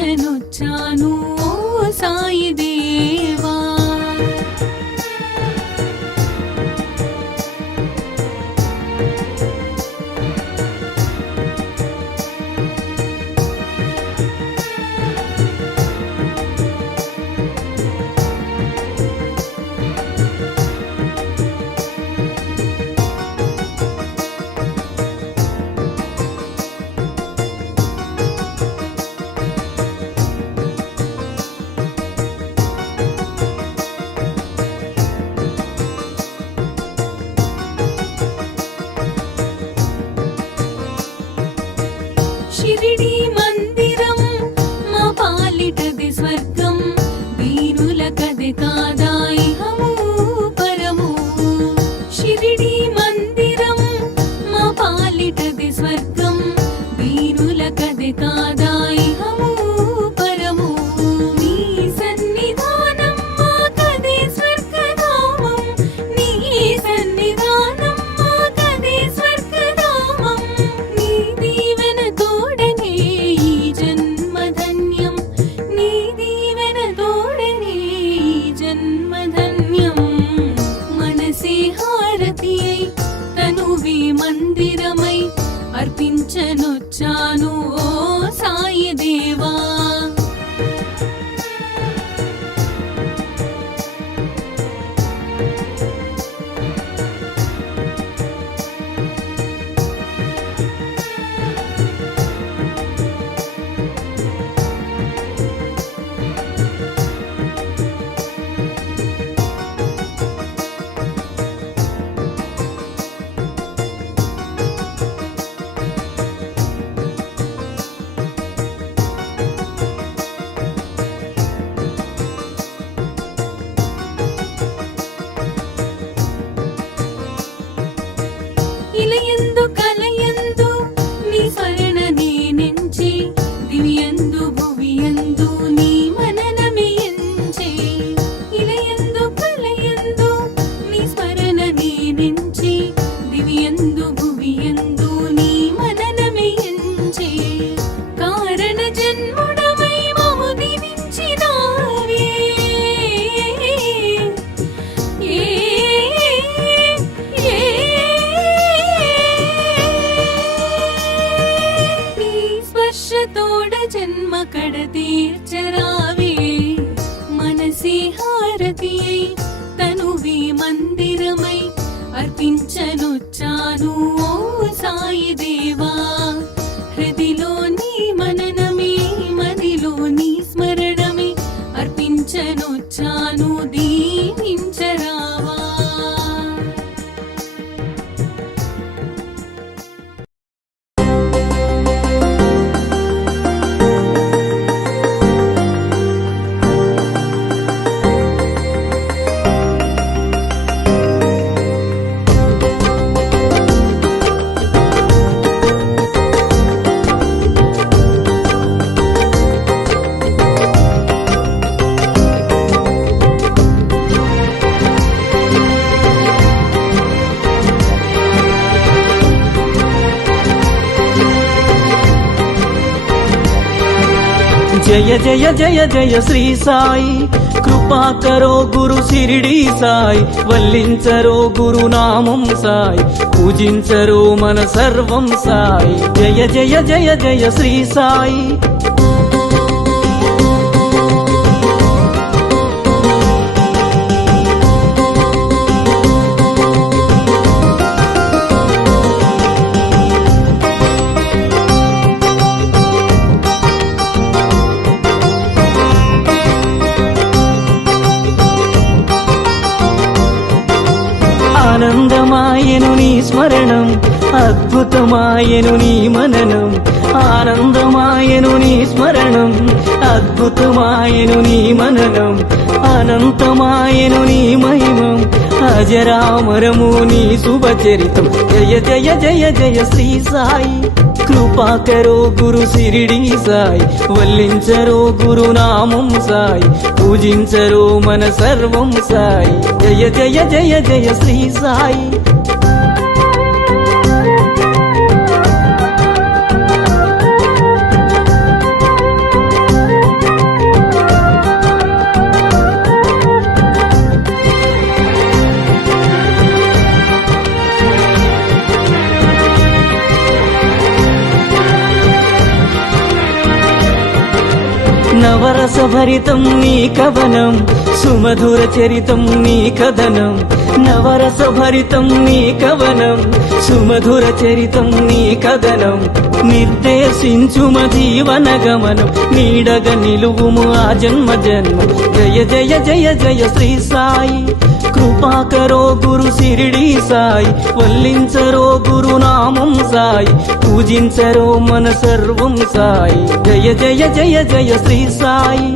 అర్పించనొచ్చాను ఓ సాయి దేవా. షిరిడి మందిరం మా పాలిటది స్వర్గం, వీరులకది కాదా ఇహము పరము. షిరిడి మందిరం మా పాలిటది స్వర్గం, వీరులకది కాదా ఇహము పరము. నీ సన్నిధానం మాకది స్వర్గధామం, నీ సన్నిధానం మాకది స్వర్గధామం. నీ దీవెన తోడనే ఈ జన్మధన్యం, నీ దీవెన తోడనే ఈ జన్మధన్యం. మనసే హారతి అయి తనువి మందిరమై అర్పించనొచ్చాను ఓ సాయి దేవా. ఇలయందు కలయందు నీ స్మరణ నేనెంచి, దివియందు భువియందు నీ మననమే ఎంచే. ఇలయందు కలయందు నీ స్మరణ నేనెంచి, దివియందు భువియందు నీ మననమే ఎంచే. కారణ జన్ముడమై మము దివించినావే, స్పర్శతోడ జన్మ కడ తీర్చరావే. మనసే హారతి అయి తనువి మందిరమై అర్పించనొచ్చాను ఓ సాయి దేవా. హృదిలో నీ మననమే, మదిలో నీ స్మరణమే అర్పించనొచ్చాను, దీవించరావా. జయ జయ జయ జయ శ్రీ సాయి, కృపా కరో గురు షిరిడి సాయి. వల్లించరో గురు నామం సాయి, పూజించరో మన సర్వం సాయి. జయ జయ జయ జయ శ్రీ సాయి. ఆనందమాయను నీ స్మరణం, అద్భుతమాయను నీ మననం. ఆనందమాయను నీ స్మరణం, అద్భుతమాయను నీ మననం. అనంతమాయను నీ మహిమం, అజరామరము నీ శుభచరితం. జయ జయ జయ జయ శ్రీ సాయి, కృపా కరో గురు షిరిడి సాయి. వల్లించరో గురు నామం సాయి, పూజించరో మన సర్వం సాయి. జయ జయ జయ జయ శ్రీ సాయి. నవరస భరితం నీ కవనం సుమధుర చరితం నీ కథనం నవరస భరితం నీ కవనం సుమధుర చరితం నీ కథనం నిర్దేశించుమ జీవన గమనం నీడగ నిలువుము ఆ జన్మ జన్మ జయ జయ జయ జయ శ్రీ సాయి కృపాకరో గురు సిరిడి సాయి వల్లించరో గురు నామం సాయి పూజించరో మన సర్వం సాయి జయ జయ జయ జయ శ్రీ సాయి